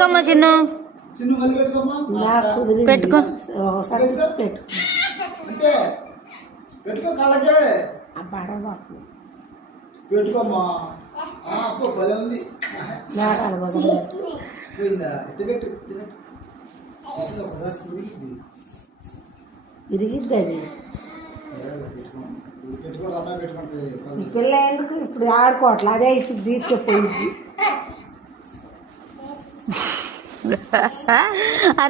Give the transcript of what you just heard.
పెట్టుకోమ్మా చిన్ను, పెట్టుకో. పెట్టుకోమ్మా భలే ఉంది. ఇరిగిద్ది అది. ఈ పిల్ల ఎందుకు ఇప్పుడు ఆడుకోవట్లే, అదే ఇచ్చి తీసుకుపోయింది. అరే